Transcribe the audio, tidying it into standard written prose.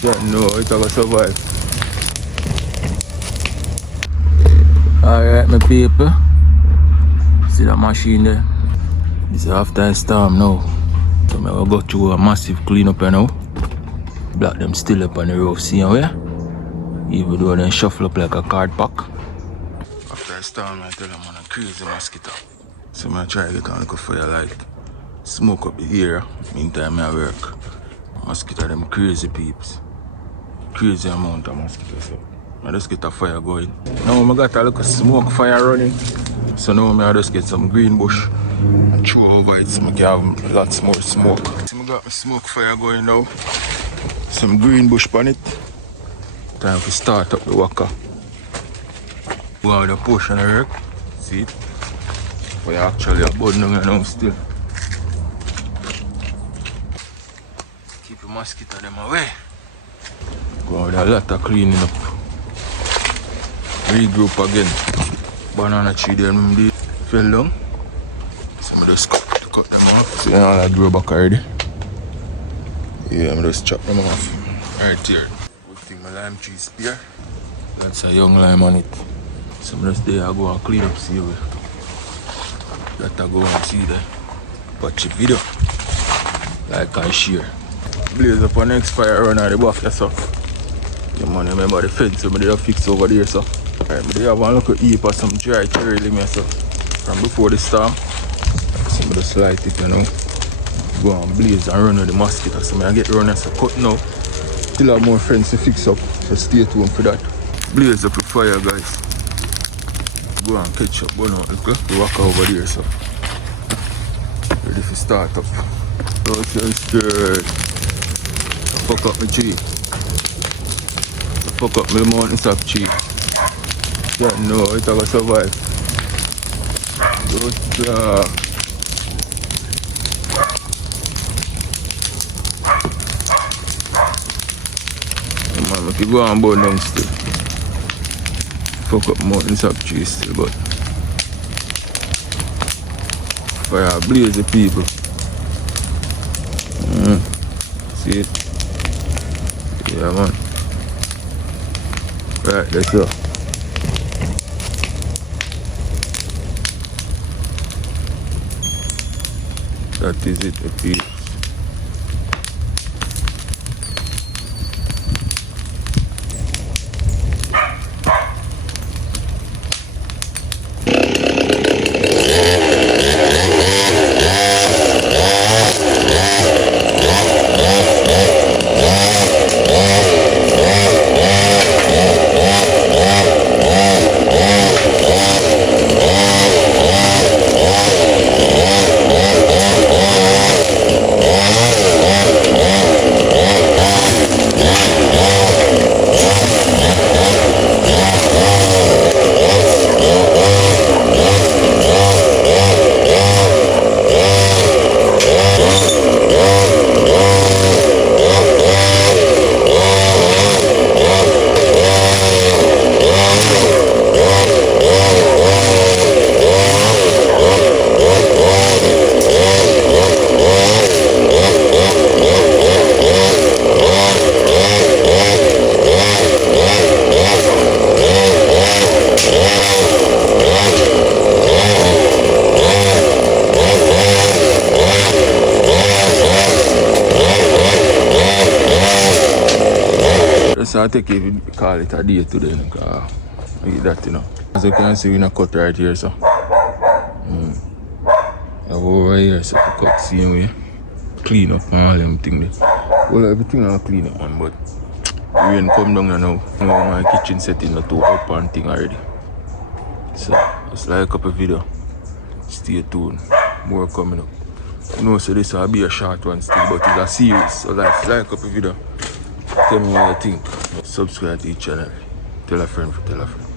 Don't know how it's gonna survive. Alright, my people. See that machine there? This is after a storm now. So I will go through a massive cleanup now. Black them still up on the roof, see where? Even though they shuffle up like a card pack. After a storm, I tell them I'm on a crazy mosquito. So I try to get on the fire light. Smoke up the area. Meantime I work. Mosquito them crazy peeps. Crazy amount of mosquitoes. So I just get a fire going. Now I got a little smoke fire running. So now I just get some green bush and throw over it so I can have lots more smoke. So I got my smoke fire going now. Some green bush on it. Time to start up the waka. Go on the portion of work. See it? Fire actually a burn down now still. Keep the mosquito them away. Go on with a lot of cleaning up. Regroup again. Banana tree there, they fell down. So I just cut them off. See all that grow back already. Yeah, I just chop them off. Right here. Good thing my lime tree is bare. That's a young lime on it. So I just there I go and clean up, see where. That I go and see there. Watch the video. Like I share. Blaze up on next fire run at the back there, so. Yeah, man, remember the fence so I did fix over there, so. Alright, but they have one little heap of some dry cherry lemon, so. From before the storm. So I just light it, you know. Go and blaze and run with the mosquito. So I get running, so cut now. Still have more friends to fix up, so stay tuned for that. Blaze up the fire, guys. Go and catch up, burn out the walk over there, so. Ready to start up. Don't you scared. Fuck up my tree. Fuck up my mountain sap tree. Don't know how it's gonna survive. Good. Man, if you go and burn down still. Fuck up mountain sap tree still, but fire blaze the people. See it? Yeah, man. Right, that's all. That is it, the people. So I take it, call it a day today, because I eat that, you know. As you can see, we're not cut right here, so. Over here, so to cut same way. Clean up and all them things. Well, everything I'll clean up, man, but rain come down now. Now my kitchen setting not too up and thing already. So, just like up a video. Stay tuned. More coming up. You know, so this will be a short one still, but it's a series. So like up a video. Tell me what you think. Subscribe to each channel. Tell a friend for tell a friend.